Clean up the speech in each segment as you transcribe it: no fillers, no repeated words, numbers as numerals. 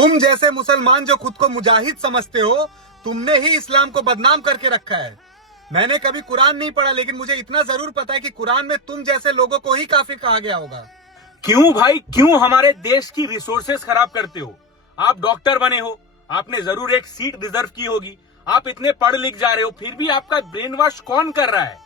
तुम जैसे मुसलमान जो खुद को मुजाहिद समझते हो, तुमने ही इस्लाम को बदनाम करके रखा है। मैंने कभी कुरान नहीं पढ़ा, लेकिन मुझे इतना जरूर पता है कि कुरान में तुम जैसे लोगों को ही काफिर कहा गया होगा। क्यों भाई, क्यों हमारे देश की रिसोर्सेस खराब करते हो? आप डॉक्टर बने हो, आपने जरूर एक सीट रिजर्व की होगी, आप इतने पढ़ लिख जा रहे हो, फिर भी आपका ब्रेन वॉश कौन कर रहा है?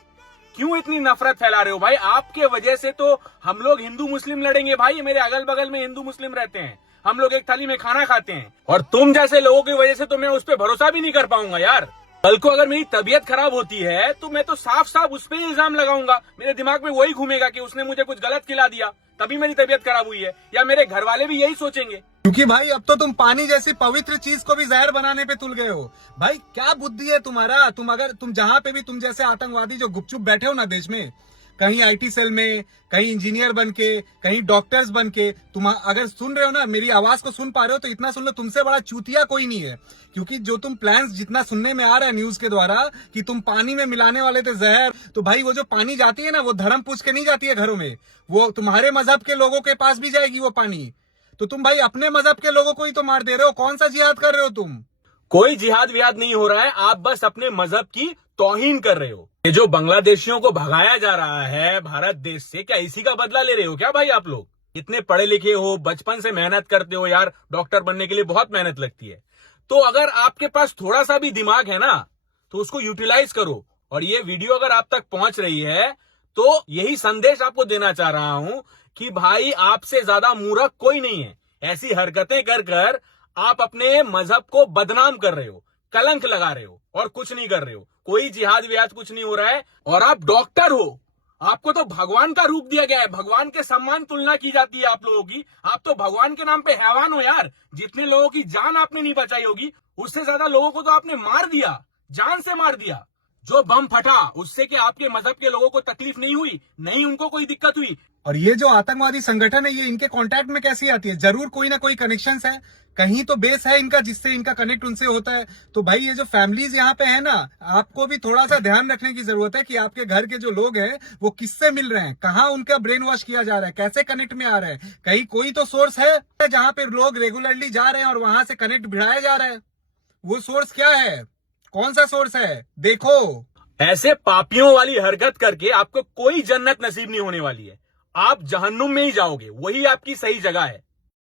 क्यों इतनी नफरत फैला रहे हो भाई? आपके वजह से तो हम लोग हिंदू मुस्लिम लड़ेंगे भाई। मेरे अगल बगल में हिंदू मुस्लिम रहते हैं, हम लोग एक थाली में खाना खाते हैं, और तुम जैसे लोगों की वजह से तो मैं उस पर भरोसा भी नहीं कर पाऊंगा यार। कल को अगर मेरी तबीयत खराब होती है तो मैं तो साफ साफ उस पर इल्जाम लगाऊंगा। मेरे दिमाग में वही घूमेगा कि उसने मुझे कुछ गलत खिला दिया तभी मेरी तबीयत खराब हुई है, या मेरे घर वाले भी यही सोचेंगे। क्योंकि भाई अब तो तुम पानी जैसी पवित्र चीज को भी जहर बनाने पे तुल गए हो। भाई क्या बुद्धि है तुम्हारा? तुम जहाँ पे भी तुम जैसे आतंकवादी जो गुपचुप बैठे हो ना देश में, कहीं आईटी सेल में, कहीं इंजीनियर बन के, कहीं डॉक्टर्स बन के, तुम अगर सुन रहे हो ना, मेरी आवाज को सुन पा रहे हो तो इतना सुन लो, तुमसे बड़ा चूतिया कोई नहीं है। क्योंकि जो तुम प्लान्स जितना सुनने में आ रहा है न्यूज के द्वारा कि तुम पानी में मिलाने वाले थे जहर, तो भाई वो जो पानी जाती है ना, वो धर्म पूछ के नहीं जाती है घरों में, वो तुम्हारे मजहब के लोगों के पास भी जाएगी वो पानी। तो तुम भाई अपने मजहब के लोगों को ही तो मार दे रहे हो। कौन सा जिहाद कर रहे हो तुम? कोई जिहाद विहाद नहीं हो रहा है, आप बस अपने मजहब की तौहीन कर रहे हो। ये जो बांग्लादेशियों को भगाया जा रहा है भारत देश से, क्या इसी का बदला ले रहे हो क्या भाई? आप लोग इतने पढ़े लिखे हो, बचपन से मेहनत करते हो यार, डॉक्टर बनने के लिए बहुत मेहनत लगती है, तो अगर आपके पास थोड़ा सा भी दिमाग है ना तो उसको यूटिलाइज करो। और ये वीडियो अगर आप तक पहुंच रही है तो यही संदेश आपको देना चाह रहा हूं कि भाई आपसे ज्यादा मूर्ख कोई नहीं है। ऐसी हरकतें कर कर आप अपने मजहब को बदनाम कर रहे हो, कलंक लगा रहे हो, और कुछ नहीं कर रहे हो। कोई जिहाद विहाद कुछ नहीं हो रहा है। और आप डॉक्टर हो, आपको तो भगवान का रूप दिया गया है, भगवान के सम्मान तुलना की जाती है आप लोगों की। आप तो भगवान के नाम पे हैवान हो यार। जितने लोगों की जान आपने नहीं बचाई होगी, उससे ज्यादा लोगों को तो आपने मार दिया, जान से मार दिया। जो बम फटा उससे कि आपके मजहब के लोगों को तकलीफ नहीं हुई? नहीं, उनको कोई दिक्कत हुई। और ये जो आतंकवादी संगठन है, ये इनके कांटेक्ट में कैसी आती है? जरूर कोई ना कोई कनेक्शंस है, कहीं तो बेस है इनका जिससे इनका कनेक्ट उनसे होता है। तो भाई ये जो फैमिलीज यहाँ पे है ना, आपको भी थोड़ा सा ध्यान रखने की जरूरत है कि आपके घर के जो लोग हैं वो किससे मिल रहे हैं, कहाँ उनका ब्रेन वॉश किया जा रहा है, कैसे कनेक्ट में आ रहा है। कहीं कोई तो सोर्स है जहाँ पे लोग रेगुलरली जा रहे हैं और वहां से कनेक्ट भिड़ाया जा रहा है। वो सोर्स क्या है? कौन सा सोर्स है? देखो। ऐसे पापियों वाली हरकत करके आपको कोई जन्नत नसीब नहीं होने वाली है। आप जहन्नुम में ही जाओगे, वही आपकी सही जगह है।